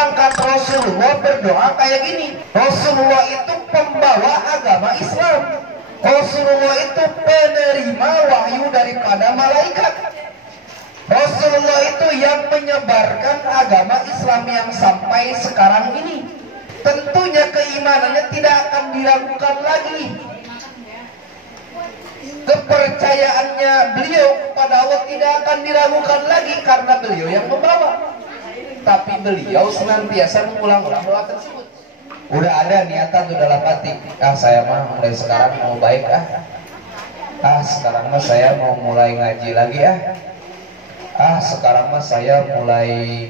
Sedangkan Rasulullah berdoa kayak gini. Rasulullah itu pembawa agama Islam. Rasulullah itu penerima wahyu daripada malaikat. Rasulullah itu yang menyebarkan agama Islam yang sampai sekarang ini. Tentunya keimanannya tidak akan diragukan lagi. Kepercayaannya beliau kepada Allah tidak akan diragukan lagi karena beliau yang membawa. Tapi beliau senantiasa mengulang-ulang doa tersebut. Udah ada niatan tuh dalam hati, saya mah mulai sekarang mau baik sekarang mah saya mau mulai ngaji lagi sekarang mah saya mulai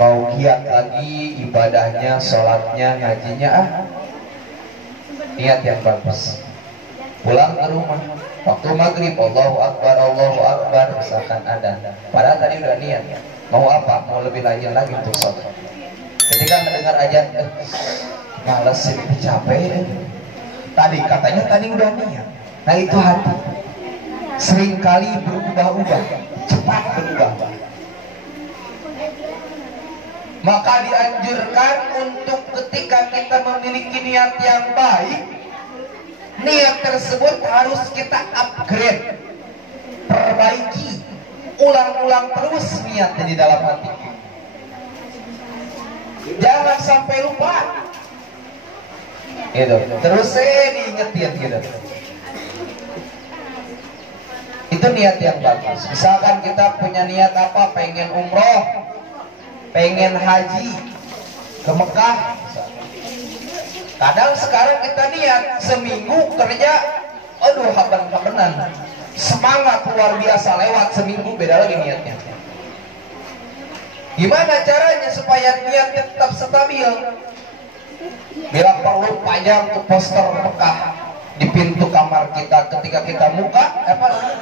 mau giat lagi ibadahnya, sholatnya, ngajinya niat yang bagus. Pulang ke rumah waktu maghrib, Allahu Akbar misalkan ada, padahal tadi udah niat mau apa, mau lebih rajin lagi untuk sholat. Ketika mendengar ajan, males sih, capek tadi katanya tadi udah niat. Nah itu hati seringkali berubah-ubah, cepat berubah. Maka dianjurkan untuk ketika kita memiliki niat yang baik, niat tersebut harus kita upgrade, perbaiki, ulang-ulang terus niatnya di dalam hati. Jangan sampai lupa. Gitu. Terus diingetin gitu. Itu niat yang bagus. Misalkan kita punya niat apa, pengen umroh, pengen haji ke Mekah. Kadang sekarang kita niat seminggu kerja, aduh haben-habenan, semangat luar biasa, lewat seminggu beda lagi niatnya. Gimana caranya supaya niatnya tetap stabil? Bila perlu pajang tuh poster Mekah di pintu kamar kita, ketika kita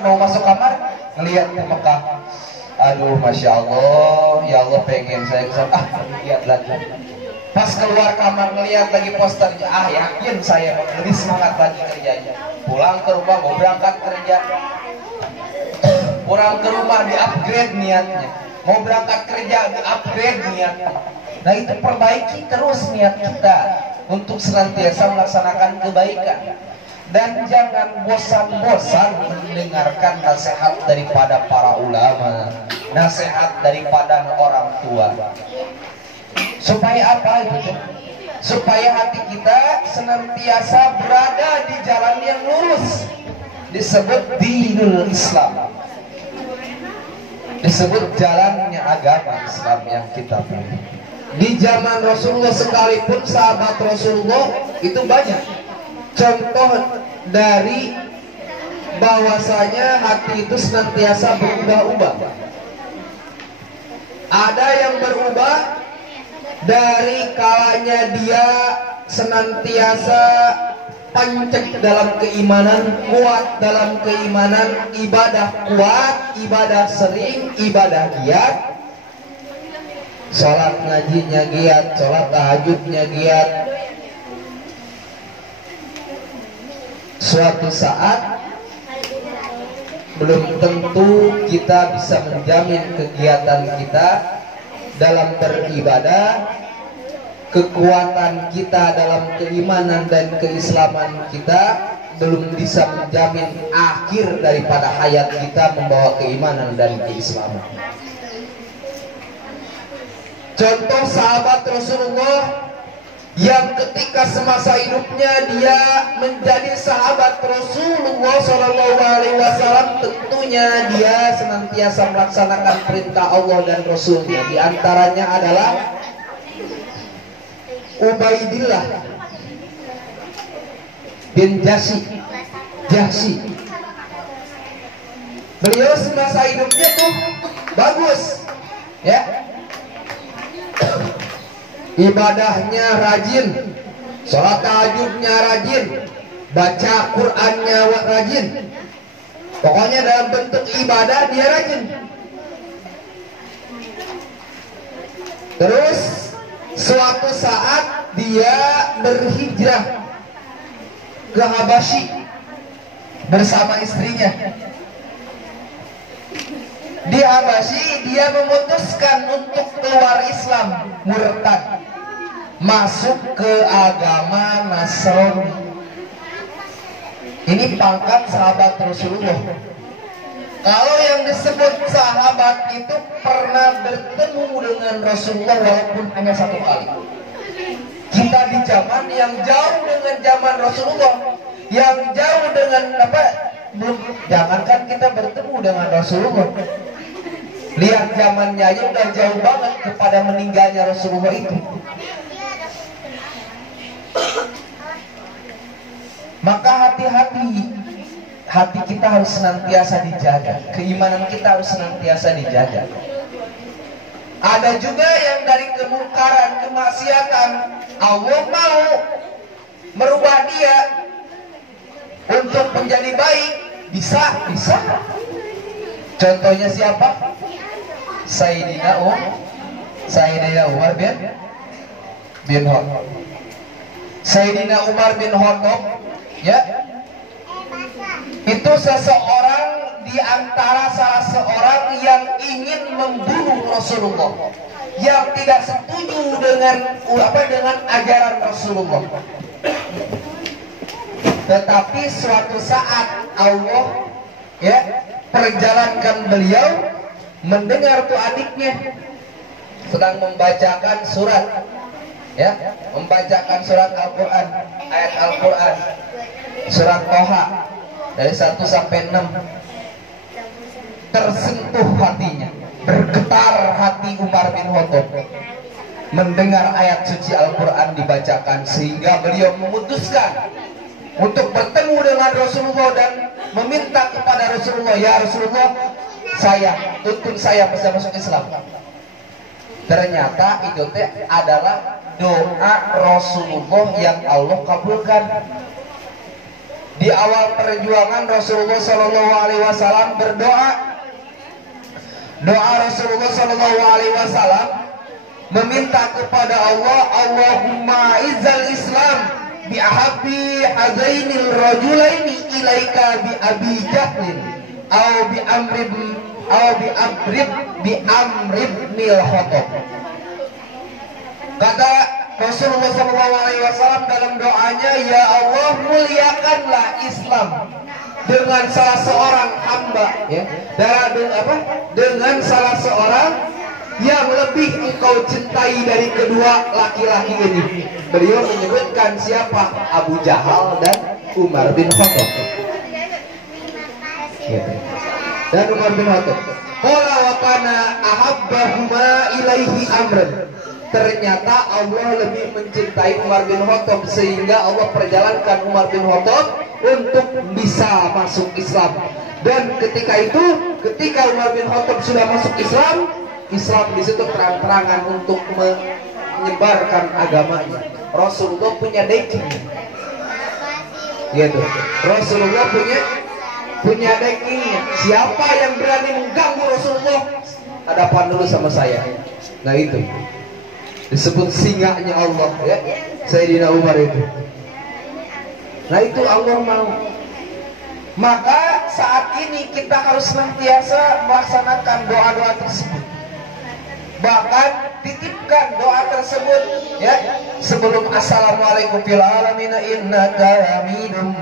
mau masuk kamar ngelihat ke Mekah. Aduh, masya Allah, ya Allah pengen saya kesana, lihat lagi. Pas keluar kamar ngelihat lagi poster, yakin saya lebih semangat lagi kerjanya. Pulang ke rumah mau berangkat kerja, pulang ke rumah di upgrade niatnya. Mau berangkat kerja di upgrade niatnya. Nah itu perbaiki terus niat kita untuk senantiasa melaksanakan kebaikan. Dan jangan bosan-bosan mendengarkan nasihat daripada para ulama, nasihat daripada orang tua. Supaya apa gitu? Supaya hati kita senantiasa berada di jalan yang lurus. Disebut dinul Islam, disebut jalannya agama Islam yang kita pilih. Di zaman Rasulullah sekalipun sahabat Rasulullah itu banyak contoh dari bahwasanya hati itu senantiasa berubah-ubah. Ada yang berubah dari kalanya dia senantiasa pancek dalam keimanan, kuat dalam keimanan, ibadah kuat, ibadah sering, ibadah giat, sholat ngajinya giat, sholat tahajudnya giat. Suatu saat belum tentu kita bisa menjamin kegiatan kita dalam beribadah, kekuatan kita dalam keimanan dan keislaman kita belum bisa menjamin akhir daripada hayat kita membawa keimanan dan keislaman. Contoh sahabat Rasulullah yang ketika semasa hidupnya dia menjadi sahabat Rasulullah SAW, tentunya dia senantiasa melaksanakan perintah Allah dan Rasulnya. Di antaranya adalah Ubaidillah bin Jahsy. Beliau semasa hidupnya tuh bagus, ya. Ibadahnya rajin, sholat tahajudnya rajin, baca Qur'annya rajin. Pokoknya dalam bentuk ibadah dia rajin. Terus suatu saat dia berhijrah ke Habasyi bersama istrinya. Di Habasyi dia memutuskan untuk keluar Islam, murtad, masuk ke agama Nasrani. Ini pangkat sahabat Rasulullah. Kalau yang disebut sahabat itu pernah bertemu dengan Rasulullah walaupun hanya satu kali. Kita di zaman yang jauh dengan zaman Rasulullah, yang jauh dengan apa? Belum, jangankan kita bertemu dengan Rasulullah. Lihat zamannya aja udah jauh banget kepada meninggalnya Rasulullah itu. Maka hati-hati, hati kita harus senantiasa dijaga, keimanan kita harus senantiasa dijaga. Ada juga yang dari kemungkaran, kemaksiatan, Allah mau merubah dia untuk menjadi baik, bisa. Contohnya siapa? Sayyidina Umar bin Khattab. Sayyidina Umar bin Khattab, ya, itu seseorang di antara salah seorang yang ingin membunuh Rasulullah, yang tidak setuju dengan ajaran Rasulullah. Tetapi suatu saat Allah, ya, perjalankan beliau mendengar tuh adiknya sedang membacakan surat, ya, membacakan surat Al-Quran, ayat Al-Quran, surat Toha dari 1 sampai 6. Tersentuh hatinya, bergetar hati Umar bin Khattab mendengar ayat suci Al-Quran dibacakan, sehingga beliau memutuskan untuk bertemu dengan Rasulullah dan meminta kepada Rasulullah, ya Rasulullah, tuntun saya bisa masuk Islam. Ternyata itu adalah doa Rasulullah yang Allah kabulkan. Di awal perjuangan Rasulullah Shallallahu Alaihi Wasallam berdoa. Doa Rasulullah Shallallahu Alaihi Wasallam meminta kepada Allah, Allahumma izzal Islam bi ahabbi hazainil rajulaini ilaika bi abi jahlin au bi amrib nil Khattab. Kata Rasulullah SAW dalam doanya, ya Allah, muliakanlah Islam dengan salah seorang hamba, ya, dengan salah seorang yang lebih engkau cintai dari kedua laki-laki ini. Beliau menyebutkan siapa? Abu Jahal dan Umar bin Khattab. Dan Umar bin Khattab. Qala wa kana ahabbahuma ilaihi amran. Ternyata Allah lebih mencintai Umar bin Khattab, sehingga Allah perjalankan Umar bin Khattab untuk bisa masuk Islam. Dan ketika Umar bin Khattab sudah masuk Islam di situ terang-terangan untuk menyebarkan agamanya. Rasulullah punya daging, gitu. Rasulullah punya dagingnya. Siapa yang berani mengganggu Rasulullah, hadapan dulu sama saya. Nah, itu disebut singanya Allah, ya, Sayyidina Umar itu. Nah, itu Allah mau. Maka saat ini kita harus senantiasa melaksanakan doa-doa tersebut. Bahkan titipkan doa tersebut, ya, sebelum assalamualaikum fil alamin innaka hamidum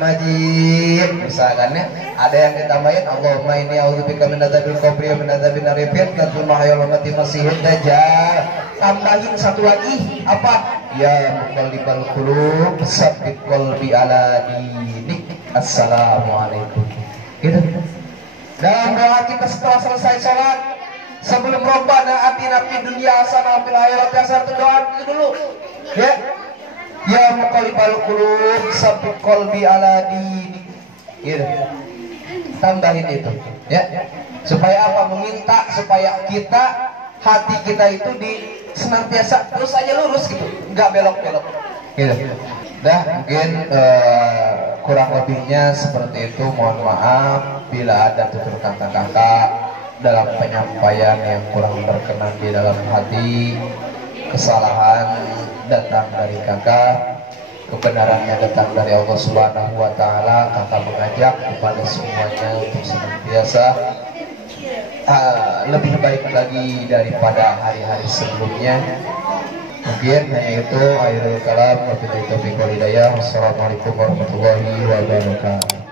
majid. Misalkan, ya, ada yang ditambahin Allahumma inni a'udzubika min adzabil qabri wa min adzabin nar fitnatul mahya wal mamati masihid dajjal. Tambahin satu lagi, apa? Ya muqallibal qulub tsabbit qalbi ala dinik. Assalamualaikum. Gitu. Dalam doa kita setelah selesai sholat, sebelum Rabbana atina fid dunya hasanah wa fil akhirati hasanah, doa itu dulu, ya. Ya muqallibal qulub tsabbit qalbi ala dinik. Gitu. Tambahin itu, ya. Supaya apa? Meminta supaya hati kita itu senantiasa terus aja lurus, gitu, nggak belok-belok, gitu. Dah, mungkin kurang lebihnya seperti itu. Mohon maaf bila ada tutur kata-kata dalam penyampaian yang kurang berkenan di dalam hati. Kesalahan datang dari kakak, kebenarannya datang dari Allah Subhanahu wa Ta'ala. Kakak mengajak kepada semuanya untuk senantiasa lebih baik lagi daripada hari-hari sebelumnya. Mungkin hanya itu, akhirul kalam, wabillahi taufiq wal hidayah. Wassalamualaikum warahmatullahi wabarakatuh.